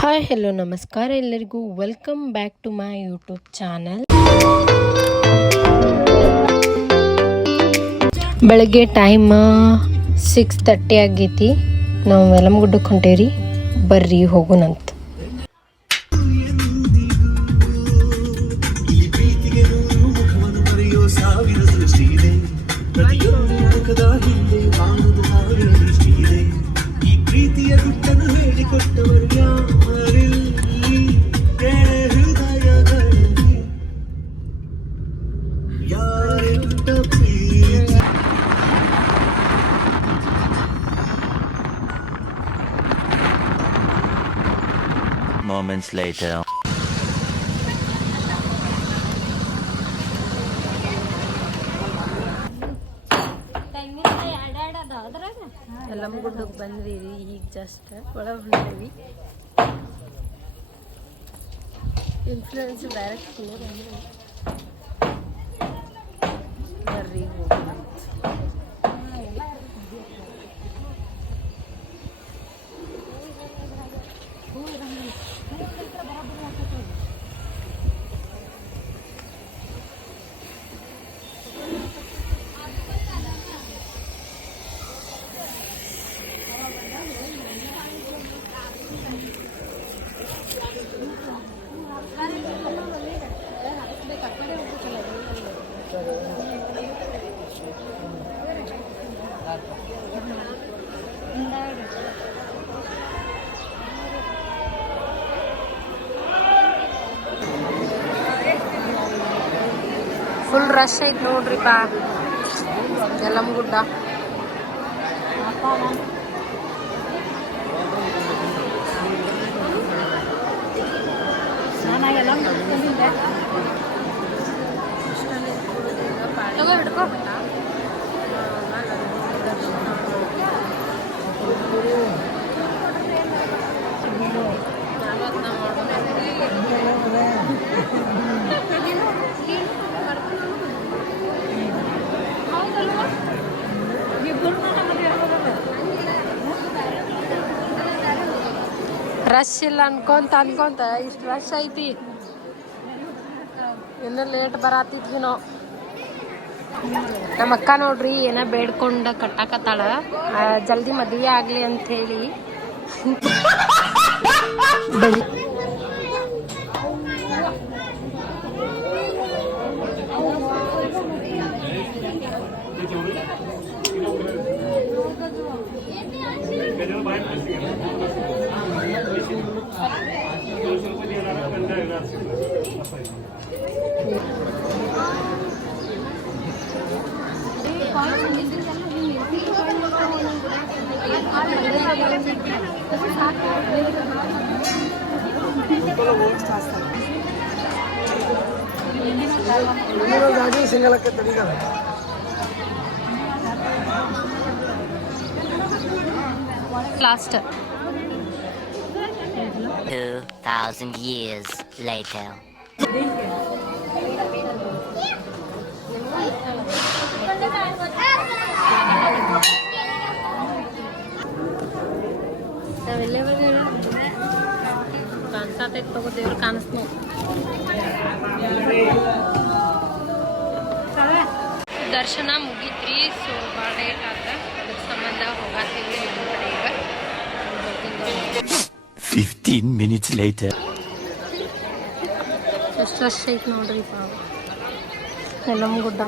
Hi hello ನಮಸ್ಕಾರ ಎಲ್ಲರಿಗೂ welcome back to my YouTube channel. ಬೆಳಗ್ಗೆ ಟೈಮ್ 6:30 ಆಗೈತಿ. ನಾವು ಯಲಮಗುಡ್ಡಕ್ಕೆ ಹೊಂಟೇವ್ರಿ. ಬರ್ರಿ ಹೋಗುನಂತ. Moments later. ಯಲಮಗುಡ್ಡಕ್ಕೆ ಬಂದ್ವಿ ಈಗ ಜಸ್ಟ್ ಒಳಗೆ ಹೊಂಟೇವಿ. ಇನ್ಫ್ಲೂಯೆನ್ಸ್ ಡೈರೆಕ್ಟ್ ಬರ್ರಿ ಹೋಗೋಣ. ಫುಲ್ ರಶ್ ಐತೆ ನೋಡ್ರಿಪ್ಪ ಯಲಮಗುಡ್ಡ. ರಶ್ ಇಲ್ಲ ಅನ್ಕೊಂತ ಇಷ್ಟು ರಶ್ ಐತಿ. ಇನ್ನು ಲೇಟ್ ಬರತ್ತಿದ್ವಿ ನಾವು. ನಮ್ಮ ಅಕ್ಕ ನೋಡ್ರಿ ಏನ ಬೇಡ್ಕೊಂಡ ಕಟ್ಟಾಕತ್ತಾಳ, ಜಲ್ದಿ ಮದುವೆ ಆಗ್ಲಿ ಅಂತ ಹೇಳಿ. Last 2000 years later. ಕಾಣಿಸತೈತೆ ತಗೋ, ದೇವ್ರು ಕಾಣಿಸ್ತು. ದರ್ಶನ ಮುಗಿತ್ರಿ. ಸೊ ಭಾಳ ಲೇಟ್ ಆತ, ಅದ್ರ ಸಂಬಂಧ ಹೋಗಾತೀವಿ ಈಗ. 15 minutes later. ಎಷ್ಟು ರಶ್ ಐತೆ ನೋಡ್ರಿ ಯಲಮಗುಡ್ಡ.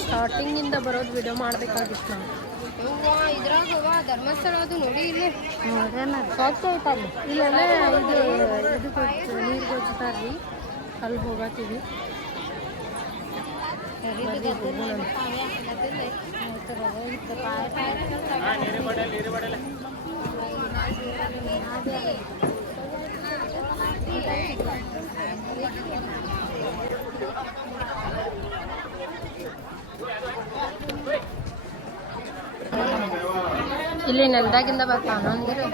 ಸ್ಟಾರ್ಟಿಂಗ್ ಇಂದ ಬರೋದು ವಿಡಿಯೋ ಮಾಡ್ಬೇಕಾಗಿತ್ತು ನಾವು. ಇದ್ರಾಗ ಧರ್ಮಸ್ಥಳ ಅದು ನೋಡಿ ಇಲ್ಲಿ ಸ್ವಚ್ಛ ಐತಲ್ಲಿ. ಇಲ್ಲೆಲ್ಲ ಇದು ನೀರು ಗೊಜ್ತಾರ್ರಿ, ಅಲ್ಲಿ ಹೋಗತ್ತೀವಿ. ಇಲ್ಲಿ ನೆಲದಾಗಿಂದ ಬರ್ತಾವ ನೀರು.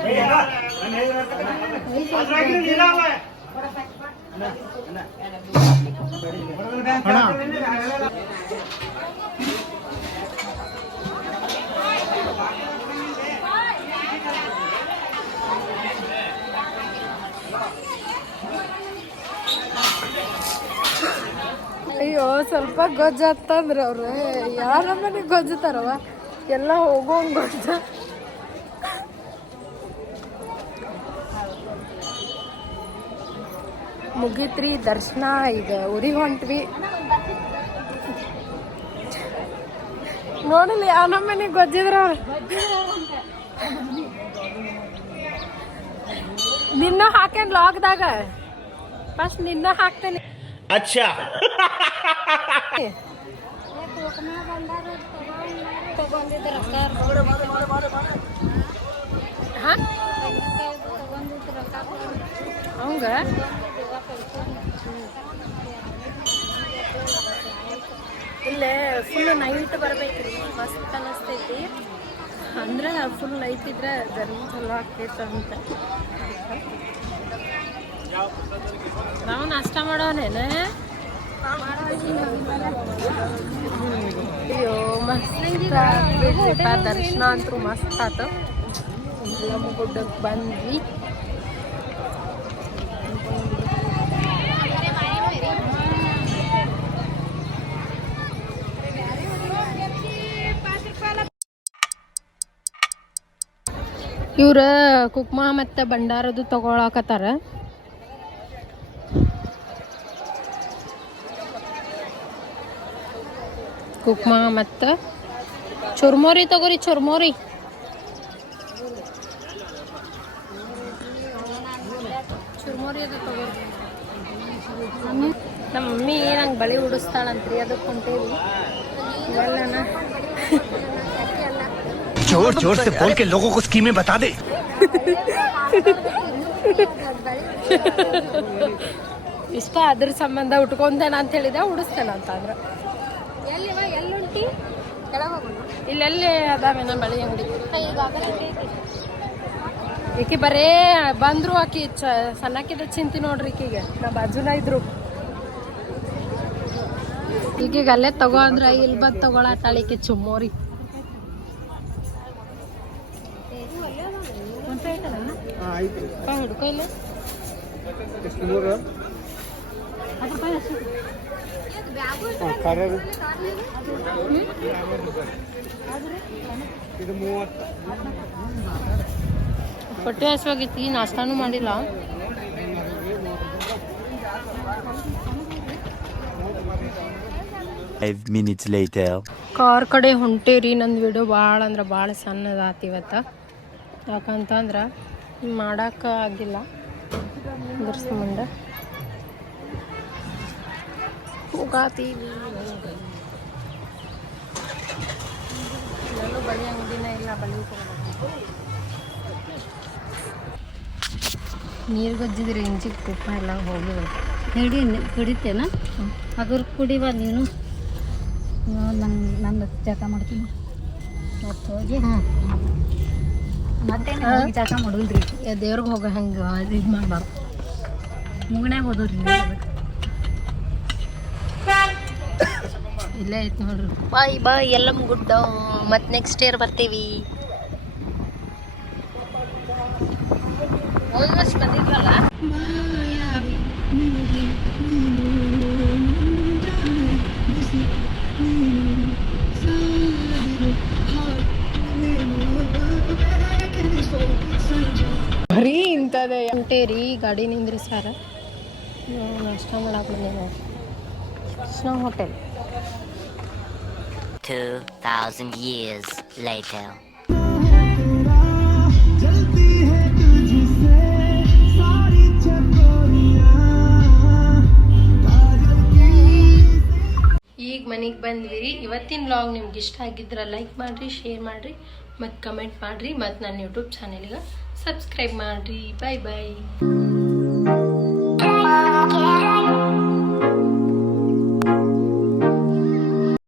ಅಯ್ಯೋ ಸ್ವಲ್ಪ ಗೊಜ್ಜತ್ತಂದ್ರ ಅವ್ರು ಯಾರ ಮನೆಗೆ ಗೊಜ್ಜತಾರವ ಎಲ್ಲ ಹೋಗೋಂಗ್ ಗೊಜ್ಜ. ಮುಗಿತ್ರಿ ದರ್ಶನ. ಈಗ ಊರಿಗೆ ಹೊಂಟ್ವಿ. ನೋಡಲಿ ಯಾವ ನಮ್ಮ ಮನೆಗೆ ಗೊಜ್ಜಿದ್ರ ಅವ್ರು. ನಿನ್ನ ಹಾಕೇನ್ ಲಾಕ್ದಾಗ ಫಸ್ಟ್ ನಿನ್ನ ಹಾಕ್ತೇನೆ. अच्छा ಹಂಗ ಇಲ್ಲೇ ಫುಲ್ ನೈಟ್ ಬರ್ಬೇಕ್ರಿ, ಮಸ್ತ್ ಅನಿಸ್ತೈತಿ. ಅಂದ್ರೆ ಫುಲ್ ನೈಟ್ ಇದ್ರೆ ಜರ್ನಿ ಚಲೋ ಆಗ್ತೈತ ಅಂತ. ನಾವು ನಾಷ್ಟ ಮಾಡೋನೇನ. ಅಯ್ಯೋ ಮಸ್ತ್ ದರ್ಶನ ಅಂತೂ ಮಸ್ತ್ ಆತ. ನಮ್ಮ ಗುಡ್ಡಕ್ಕೆ ಬಂದ್ವಿ. ಇವ್ರ ಕುಕ್ಮ ಮತ್ತು ಭಂಡಾರದು ತಗೊಳಕತ್ತಾರ. ಕುಕ್ಮ ಮತ್ತು ಚುರ್ಮುರಿ ತಗೋರಿ, ಚುರ್ಮುರಿ. ಚುರ್ಮುರಿ ಅದು ತಗೋರಿ. ನಮ್ಮ ಮಮ್ಮಿ ನಂಗೆ ಬಳಿ ಉಡಿಸ್ತಾಳಂತ್ರಿ, ಅದಕ್ಕೆ ಹೊಂಟೇವಿ. ಇವೆಲ್ಲನ जोर जोर से बोल के लोगों को स्कीमें बता दे. ಇಷ್ಟ ಅದ್ರ ಸಂಬಂಧ ಉಟ್ಕೊಂತೇನ ಅಂತ ಹೇಳಿದೆ, ಉಡಿಸ್ತೇನೆ ಅಂತ ಅಂದ್ರ. ಎಲ್ಲುಂಟಿ ಇಲ್ಲೆಲ್ಲಿ ಅದಾವೇನ ಬಳಿ ಅಂಗಡಿ. ಈಕಿ ಬರೇ ಬಂದ್ರು, ಆಕಿ ಸಣ್ಣಕ್ಕಿದ ಚಿಂತಿ ನೋಡ್ರಿ. ಈಕಿಗೆ ನಾ ಬಾಜುನ ಇದ್ರು. ಈಗೀಗ ಅಲ್ಲೇ ತಗೋ ಅಂದ್ರ ಇಲ್ಲಿ ಬಂದು ತಗೊಳತ್ತಾಳ ಈಕಿ ಚುಮ್ಮೋರಿ. ಹಿಡ್ಕೊ ಇಲ್ಲ ಹೊಟ್ಟೆ ಹಸುವಾಗೈತಿ, ನಾಷ್ಟಾನು ಮಾಡಿಲ್ಲ. minutes later. ಕಾರ್ ಕಡೆ ಹೊಂಟೇರಿ. ನಂದು ವಿಡಿಯೋ ಭಾಳ ಅಂದ್ರೆ ಭಾಳ ಸಣ್ಣದಾತಿ ಇವತ್ತು. ಯಾಕಂತಂದ್ರೆ ಮಾಡೋಕೆ ಆಗಿಲ್ಲ, ಅದ್ರ ಸಂಬಂಧ ಹೋಗಾತೀವಿ. ಎಲ್ಲೂ ಬಳಿ ಅಂಗಡಿನ ಇಲ್ಲ, ಬಳಿ ನೀರು ಗೊಜ್ಜಿದ್ರಿ ಇಂಚಿಗೆ ತುಪ್ಪ ಎಲ್ಲ ಹೋಗಿವೆ. ಹಿಡಿ ಕುಡಿತೇನ ಅದ್ರ ಕುಡಿವ ನೀನು. ನಂಗೆ ಜಕ ಮಾಡ್ತೀನಿ ಮತ್ತು ಹೋಗಿ ಮತ್ತೆ ಜಕ ಮಾಡೋಲ್ರಿ. ದೇವ್ರಿಗೆ ಹೋಗೋ ಹಂಗೆ ಇದು ಮಾಡಬಾರ್ದು. ಮುಗಣ್ಯಾಗ ಹೋದವ್ರಿ ಇಲ್ಲೇ ಐತೆ ನೋಡ್ರಿ. ಬಾಯ್ ಬಾಯ್ ಎಲ್ಲಮ್ಮ ಗುಡ್ಡ. ಮತ್ತು ನೆಕ್ಸ್ಟ್ ಇಯರ್ ಬರ್ತೀವಿ. ಹೋದ ವರ್ಷ ಬಂದಿದ್ವಲ್ಲ. ಬರೀ ಇಂಥದ್ದೇ ಹೊಂಟೇರಿ. ಗಾಡಿ ನಿಂದ್ರಿ ಸರ್, ನಾಷ್ಟ ಮಾಡಕ್ಕೆ ಬಂದೇವು. ಕೃಷ್ಣ ಹೋಟೆಲ್. 2000 years later. ಈಗ ಮನೆಗೆ ಬಂದ್ವಿ. ಇವತ್ತಿನ ವ್ಲಾಗ್ ನಿಮ್ಗೆ ಇಷ್ಟ ಆಗಿದ್ರೆ ಲೈಕ್ ಮಾಡಿರಿ, ಶೇರ್ ಮಾಡಿರಿ ಮತ್ತು ಕಮೆಂಟ್ ಮಾಡಿರಿ. ಮತ್ತು ನನ್ನ ಯೂಟ್ಯೂಬ್ ಚಾನೆಲ್ಗೆ ಸಬ್ಸ್ಕ್ರೈಬ್ ಮಾಡಿರಿ. ಬಾಯ್ ಬಾಯ್.